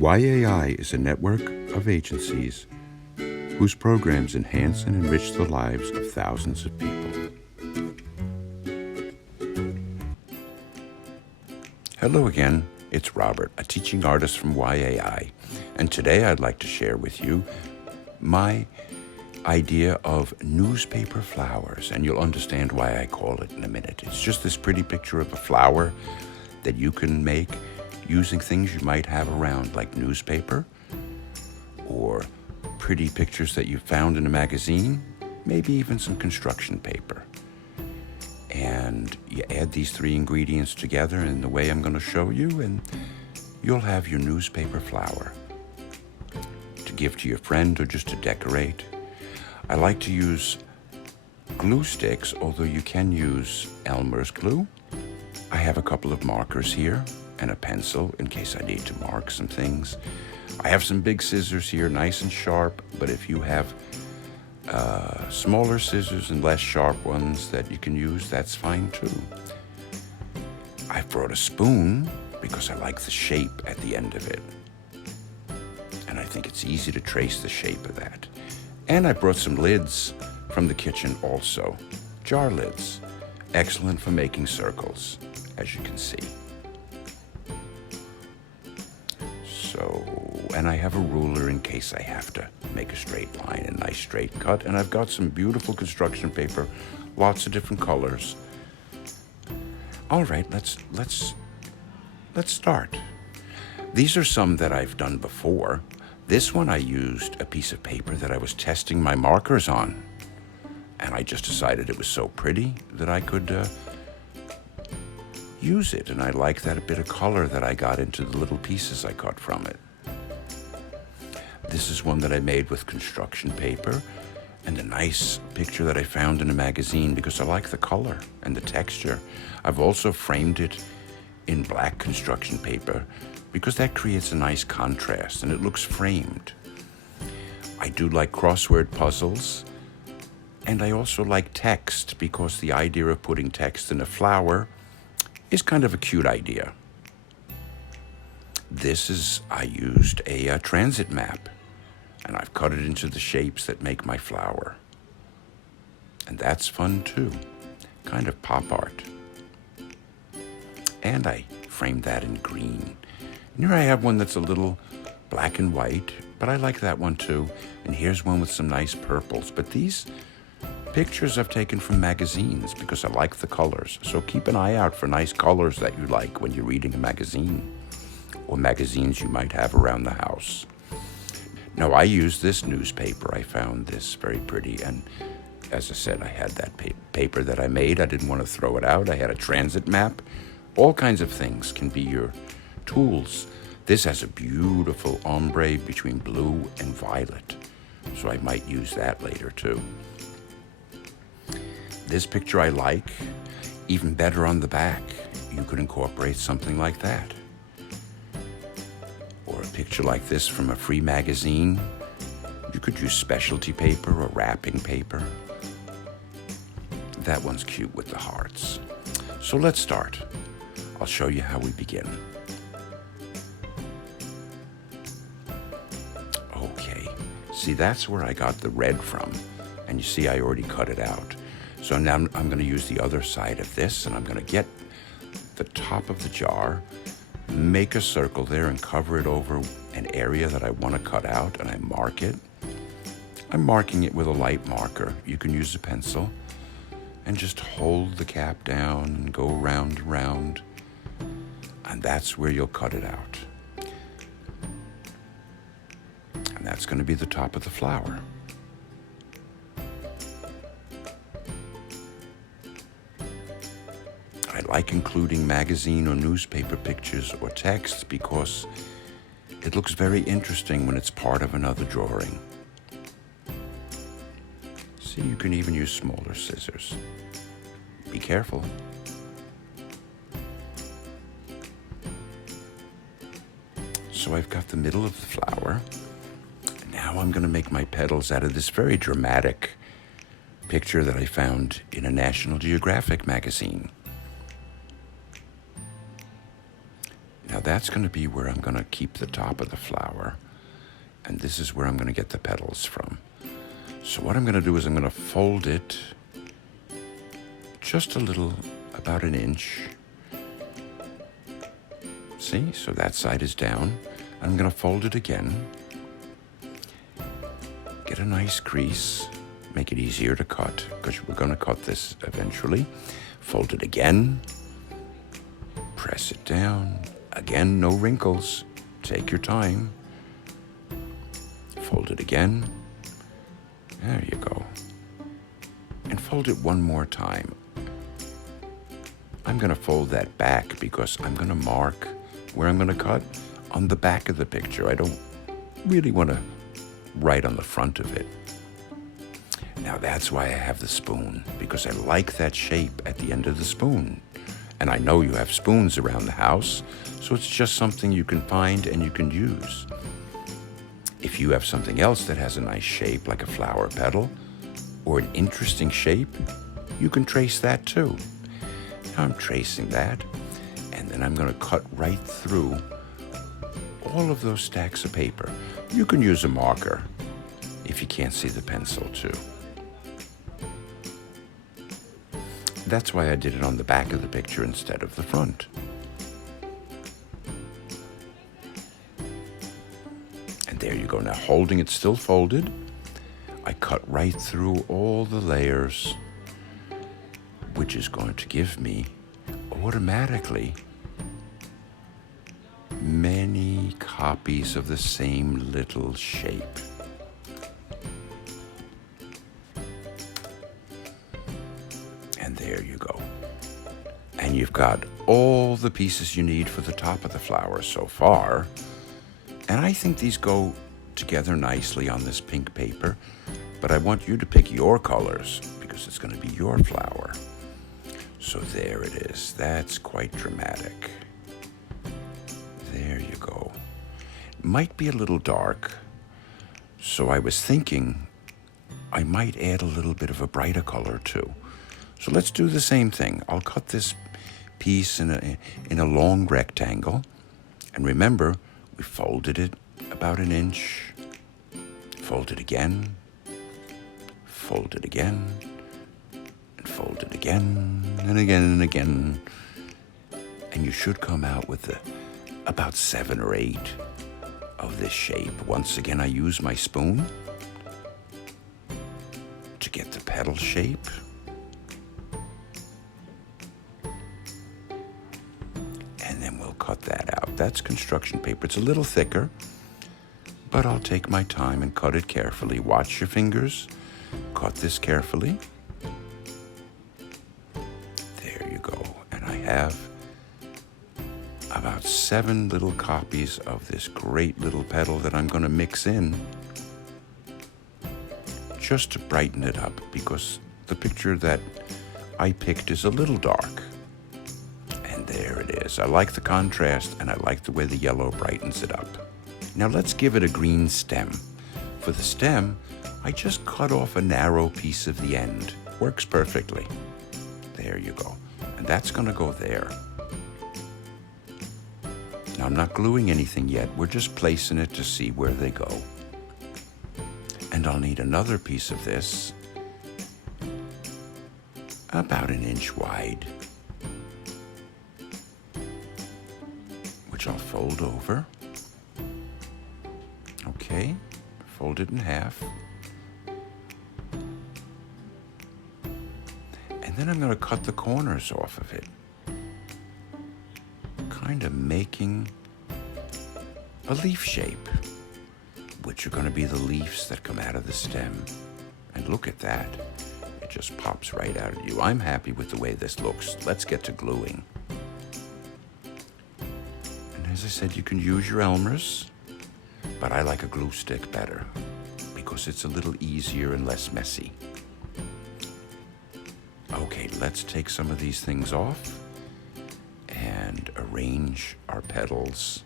YAI is a network of agencies whose programs enhance and enrich the lives of thousands of people. Hello again, it's Robert, a teaching artist from YAI, and today I'd like to share with you my idea of newspaper flowers, and you'll understand why I call it in a minute. It's just this pretty picture of a flower that you can make using things you might have around, like newspaper or pretty pictures that you found in a magazine, maybe even some construction paper. And you add these three ingredients together in the way I'm going to show you, and you'll have your newspaper flower to give to your friend or just to decorate. I like to use glue sticks, although you can use Elmer's glue. I have a couple of markers here and a pencil in case I need to mark some things. I have some big scissors here, nice and sharp, but if you have smaller scissors and less sharp ones that you can use, that's fine too. I brought a spoon because I like the shape at the end of it, and I think it's easy to trace the shape of that. And I brought some lids from the kitchen also, jar lids, excellent for making circles, as you can see. And I have a ruler in case I have to make a straight line, a nice straight cut. And I've got some beautiful construction paper, lots of different colors. All right, let's start. These are some that I've done before. This one I used a piece of paper that I was testing my markers on, and I just decided it was so pretty that I could use it, and I like that a bit of color that I got into the little pieces I cut from it. This is one that I made with construction paper and a nice picture that I found in a magazine because I like the color and the texture. I've also framed it in black construction paper because that creates a nice contrast and it looks framed. I do like crossword puzzles, and I also like text because the idea of putting text in a flower is kind of a cute idea. I used a transit map, and I've cut it into the shapes that make my flower. And that's fun too, kind of pop art. And I framed that in green. And here I have one that's a little black and white, but I like that one too. And here's one with some nice purples. But these pictures I've taken from magazines because I like the colors. So keep an eye out for nice colors that you like when you're reading a magazine, or magazines you might have around the house. Now, I used this newspaper. I found this very pretty, and as I said, I had that paper that I made. I didn't want to throw it out. I had a transit map. All kinds of things can be your tools. This has a beautiful ombre between blue and violet, so I might use that later too. This picture I like, even better on the back. You could incorporate something like that. Or a picture like this from a free magazine. You could use specialty paper or wrapping paper. That one's cute with the hearts. So let's start. I'll show you how we begin. Okay, see, that's where I got the red from. And you see I already cut it out. So now I'm going to use the other side of this, and I'm going to get the top of the jar, make a circle there and cover it over an area that I want to cut out, and I mark it. I'm marking it with a light marker. You can use a pencil and just hold the cap down and go round and round, and that's where you'll cut it out. And that's going to be the top of the flower. I like including magazine or newspaper pictures or text because it looks very interesting when it's part of another drawing. See, you can even use smaller scissors. Be careful. So I've got the middle of the flower. Now I'm going to make my petals out of this very dramatic picture that I found in a National Geographic magazine. Now that's going to be where I'm going to keep the top of the flower. And this is where I'm going to get the petals from. So what I'm going to do is I'm going to fold it just a little, about an inch. See, so that side is down. I'm going to fold it again. Get a nice crease, make it easier to cut, because we're going to cut this eventually. Fold it again, press it down. Again, no wrinkles, take your time. Fold it again, there you go. And fold it one more time. I'm going to fold that back because I'm going to mark where I'm going to cut on the back of the picture. I don't really want to write on the front of it. Now that's why I have the spoon, because I like that shape at the end of the spoon. And I know you have spoons around the house, so it's just something you can find and you can use. If you have something else that has a nice shape, like a flower petal, or an interesting shape, you can trace that too. Now I'm tracing that, and then I'm going to cut right through all of those stacks of paper. You can use a marker if you can't see the pencil too. That's why I did it on the back of the picture instead of the front. And there you go. Now holding it still folded, I cut right through all the layers, which is going to give me automatically many copies of the same little shape. And there you go. And you've got all the pieces you need for the top of the flower so far. And I think these go together nicely on this pink paper, but I want you to pick your colors because it's going to be your flower. So there it is. That's quite dramatic. There you go. Might be a little dark, so I was thinking I might add a little bit of a brighter color too. So let's do the same thing. I'll cut this piece in a long rectangle. And remember, we folded it about an inch. Fold it again. Fold it again. And fold it again and again and again. And you should come out with about 7 or 8 of this shape. Once again, I use my spoon to get the petal shape. And then we'll cut that out. That's construction paper. It's a little thicker, but I'll take my time and cut it carefully. Watch your fingers. Cut this carefully. There you go. And I have about 7 little copies of this great little petal that I'm going to mix in just to brighten it up, because the picture that I picked is a little dark. And there it is. I like the contrast, and I like the way the yellow brightens it up. Now let's give it a green stem. For the stem, I just cut off a narrow piece of the end. Works perfectly. There you go. And that's going to go there. Now I'm not gluing anything yet. We're just placing it to see where they go. And I'll need another piece of this, about an inch wide, which I'll fold over. Okay, fold it in half. And then I'm going to cut the corners off of it, kind of making a leaf shape, which are going to be the leaves that come out of the stem. And look at that. It just pops right out at you. I'm happy with the way this looks. Let's get to gluing. And as I said, you can use your Elmer's, but I like a glue stick better because it's a little easier and less messy. Okay, let's take some of these things off and arrange our petals.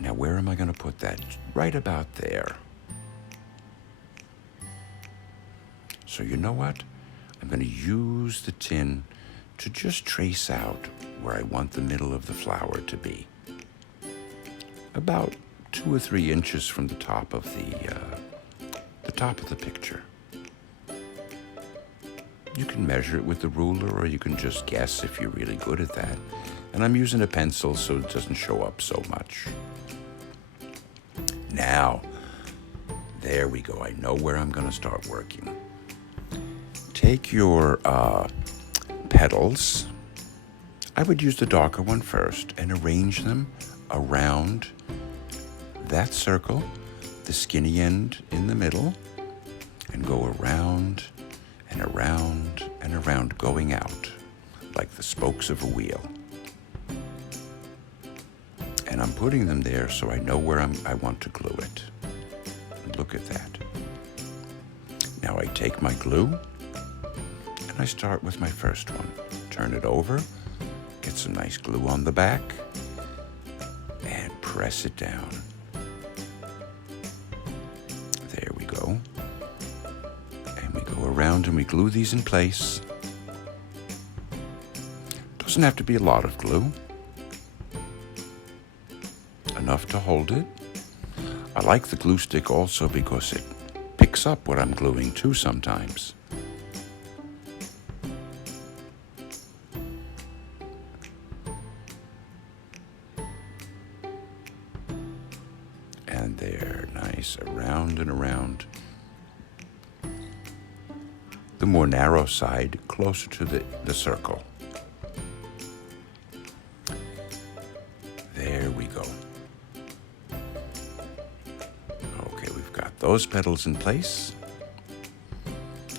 Now, where am I going to put that? Right about there. So you know what? I'm going to use the tin to just trace out where I want the middle of the flower to be. About 2 or 3 inches from the top of the picture. You can measure it with the ruler, or you can just guess if you're really good at that. And I'm using a pencil so it doesn't show up so much. Now, there we go. I know where I'm going to start working. Take your petals. I would use the darker one first and arrange them around that circle, the skinny end in the middle, and go around and around and around, going out like the spokes of a wheel. And I'm putting them there so I know where I want to glue it. Look at that. Now I take my glue and I start with my first one. Turn it over, get some nice glue on the back, and press it down. There we go. And we go around and we glue these in place. Doesn't have to be a lot of glue. Enough to hold it. I like the glue stick also because it picks up what I'm gluing too sometimes. And they're nice around and around. The more narrow side closer to the circle. There we go. Okay, we've got those petals in place.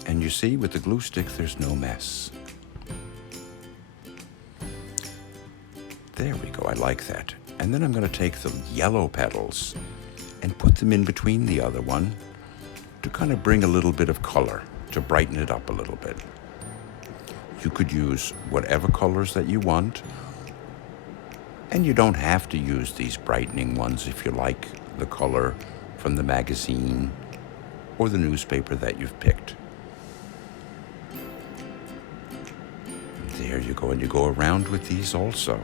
And you see, with the glue stick, there's no mess. There we go, I like that. And then I'm going to take the yellow petals and put them in between the other one to kind of bring a little bit of color, to brighten it up a little bit. You could use whatever colors that you want, and you don't have to use these brightening ones if you like the color from the magazine or the newspaper that you've picked. There you go, and you go around with these also.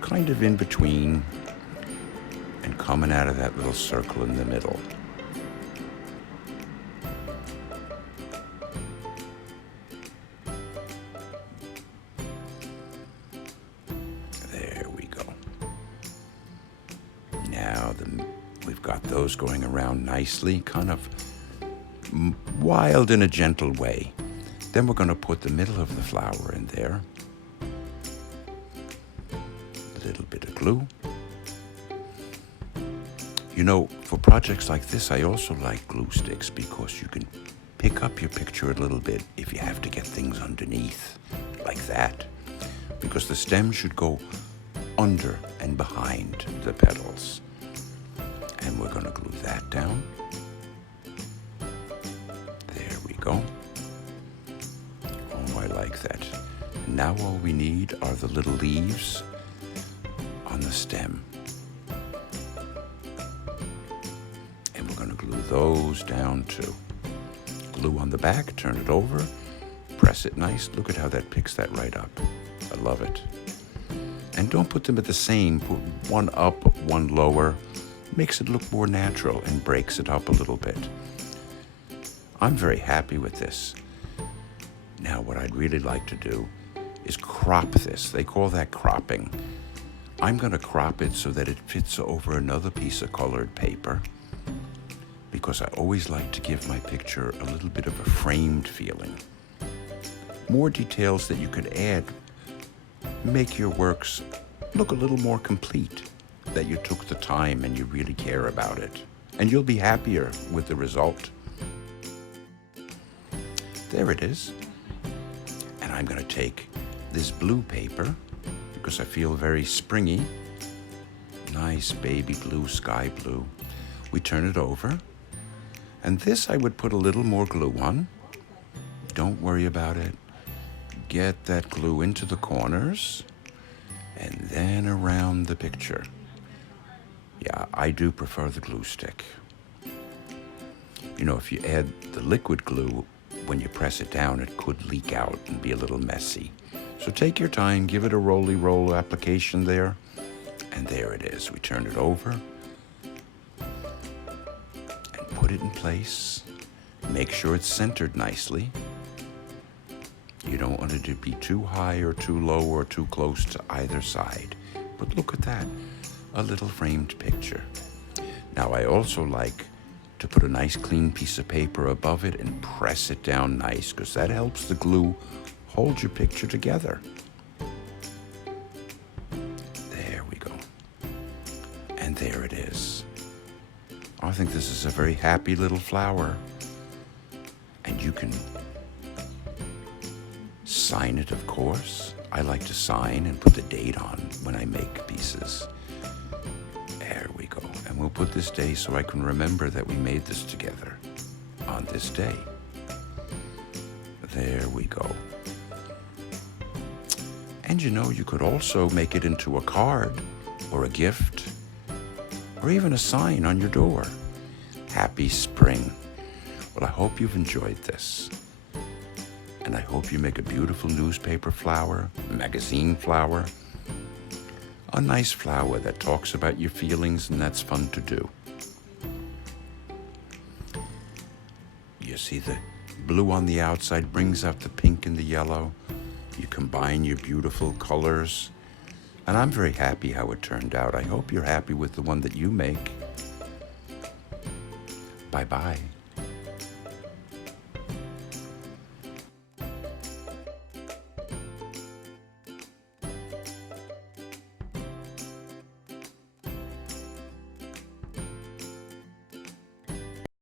Kind of in between and coming out of that little circle in the middle. There we go. Now we've got those going around nicely, kind of wild in a gentle way. Then we're going to put the middle of the flower in there. A little bit of glue. You know, for projects like this, I also like glue sticks because you can pick up your picture a little bit if you have to get things underneath, like that. Because the stem should go under and behind the petals. And we're going to glue that down. There we go. Oh, I like that. Now all we need are the little leaves on the stem. And we're going to glue those down too. Glue on the back, turn it over, press it nice. Look at how that picks that right up. I love it. And don't put them at the same. Put one up, one lower. Makes it look more natural and breaks it up a little bit. I'm very happy with this. Now what I'd really like to do is crop this. They call that cropping. I'm going to crop it so that it fits over another piece of colored paper, because I always like to give my picture a little bit of a framed feeling. More details that you could add make your works look a little more complete, that you took the time and you really care about it. And you'll be happier with the result. There it is. And I'm going to take this blue paper, because I feel very springy. Nice baby blue, sky blue. We turn it over. And this I would put a little more glue on. Don't worry about it. Get that glue into the corners and then around the picture. Yeah, I do prefer the glue stick. You know, if you add the liquid glue, when you press it down, it could leak out and be a little messy. So take your time, give it a roly-roll application there, and there it is. We turn it over and put it in place. Make sure it's centered nicely. You don't want it to be too high or too low or too close to either side. But look at that, a little framed picture. Now I also like to put a nice clean piece of paper above it and press it down nice, because that helps the glue hold your picture together. There we go. And there it is. I think this is a very happy little flower. And you can sign it, of course. I like to sign and put the date on when I make pieces. There we go. And we'll put this day so I can remember that we made this together on this day. There we go. And you know, you could also make it into a card or a gift or even a sign on your door. Happy spring. Well, I hope you've enjoyed this. And I hope you make a beautiful newspaper flower, magazine flower, a nice flower that talks about your feelings, and that's fun to do. You see the blue on the outside brings out the pink and the yellow. You combine your beautiful colors. And I'm very happy how it turned out. I hope you're happy with the one that you make. Bye-bye.